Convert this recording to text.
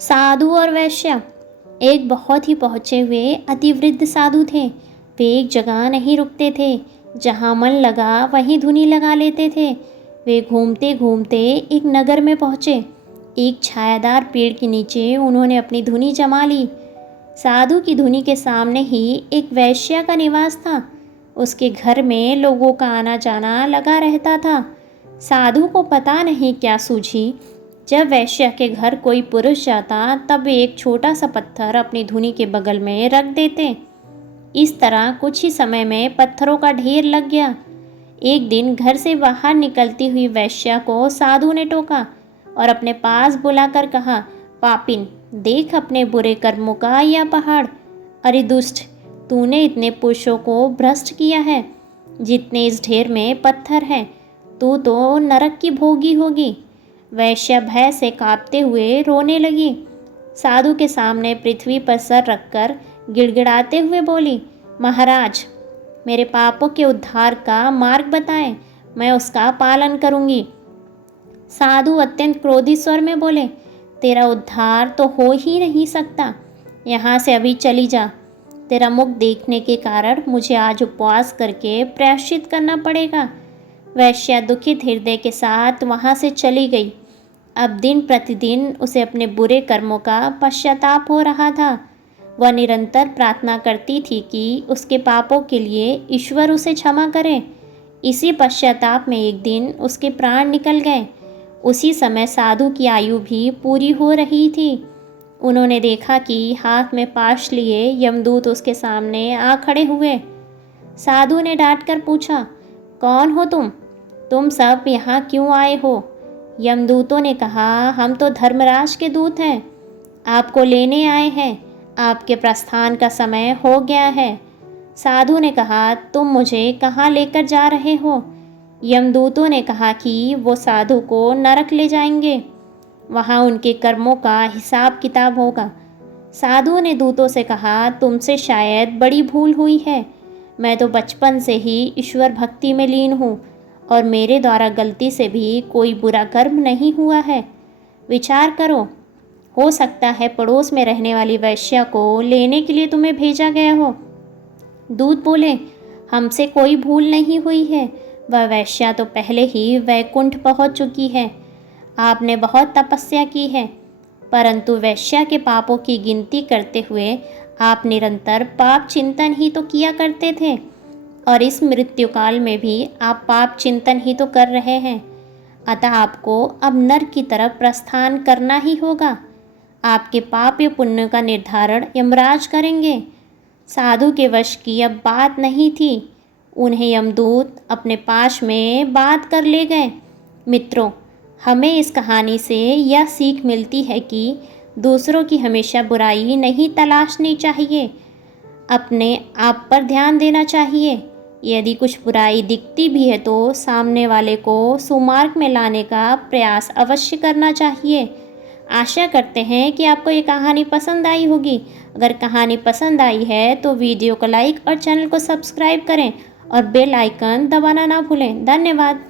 साधु और वैश्य एक बहुत ही पहुँचे हुए अतिवृद्ध साधु थे। वे एक जगह नहीं रुकते थे, जहाँ मन लगा वहीं धुनी लगा लेते थे। वे घूमते घूमते एक नगर में पहुँचे। एक छायादार पेड़ के नीचे उन्होंने अपनी धुनी जमा ली। साधु की धुनी के सामने ही एक वैश्या का निवास था। उसके घर में लोगों का आना जाना लगा रहता था। साधु को पता नहीं क्या सूझी, जब वैश्या के घर कोई पुरुष जाता तब वे एक छोटा सा पत्थर अपनी धुनी के बगल में रख देते। इस तरह कुछ ही समय में पत्थरों का ढेर लग गया। एक दिन घर से बाहर निकलती हुई वैश्या को साधु ने टोका और अपने पास बुलाकर कहा, पापिन, देख अपने बुरे कर्मों का यह पहाड़। अरे दुष्ट, तूने इतने पुरुषों को भ्रष्ट किया है। जितने इस ढेर में पत्थर हैं, तू तो नरक की भोगी होगी। वैश्या भय से कांपते हुए रोने लगी। साधु के सामने पृथ्वी पर सर रखकर गिड़गिड़ाते हुए बोली, महाराज, मेरे पापों के उद्धार का मार्ग बताएं, मैं उसका पालन करूंगी। साधु अत्यंत क्रोधित स्वर में बोले, तेरा उद्धार तो हो ही नहीं सकता। यहाँ से अभी चली जा। तेरा मुख देखने के कारण मुझे आज उपवास करके प्रायश्चित करना पड़ेगा। वैश्या दुखित हृदय के साथ वहाँ से चली गई। अब दिन प्रतिदिन उसे अपने बुरे कर्मों का पश्चाताप हो रहा था। वह निरंतर प्रार्थना करती थी कि उसके पापों के लिए ईश्वर उसे क्षमा करे। इसी पश्चाताप में एक दिन उसके प्राण निकल गए। उसी समय साधु की आयु भी पूरी हो रही थी। उन्होंने देखा कि हाथ में पाश लिए यमदूत उसके सामने आ खड़े हुए। साधु ने डांटकर पूछा, कौन हो तुम? तुम सब यहाँ क्यों आए हो? यमदूतों ने कहा, हम तो धर्मराज के दूत हैं, आपको लेने आए हैं। आपके प्रस्थान का समय हो गया है। साधु ने कहा, तुम मुझे कहाँ लेकर जा रहे हो? यमदूतों ने कहा कि वो साधु को नरक ले जाएंगे, वहाँ उनके कर्मों का हिसाब किताब होगा। साधु ने दूतों से कहा, तुमसे शायद बड़ी भूल हुई है। मैं तो बचपन से ही ईश्वर भक्ति में लीन हूँ और मेरे द्वारा गलती से भी कोई बुरा कर्म नहीं हुआ है। विचार करो, हो सकता है पड़ोस में रहने वाली वैश्या को लेने के लिए तुम्हें भेजा गया हो। दूत बोले, हमसे कोई भूल नहीं हुई है। वह वैश्या तो पहले ही वैकुंठ पहुंच चुकी है। आपने बहुत तपस्या की है, परंतु वैश्या के पापों की गिनती करते हुए आप निरंतर पाप चिंतन ही तो किया करते थे और इस मृत्युकाल में भी आप पाप चिंतन ही तो कर रहे हैं। अतः आपको अब नरक की तरफ प्रस्थान करना ही होगा। आपके पाप या पुण्य का निर्धारण यमराज करेंगे। साधु के वश की अब बात नहीं थी। उन्हें यमदूत अपने पाश में बांध कर ले गए। मित्रों, हमें इस कहानी से यह सीख मिलती है कि दूसरों की हमेशा बुराई नहीं तलाशनी चाहिए, अपने आप पर ध्यान देना चाहिए। यदि कुछ बुराई दिखती भी है तो सामने वाले को सुमार्ग में लाने का प्रयास अवश्य करना चाहिए। आशा करते हैं कि आपको ये कहानी पसंद आई होगी। अगर कहानी पसंद आई है तो वीडियो को लाइक और चैनल को सब्सक्राइब करें और बेल आइकन दबाना ना भूलें। धन्यवाद।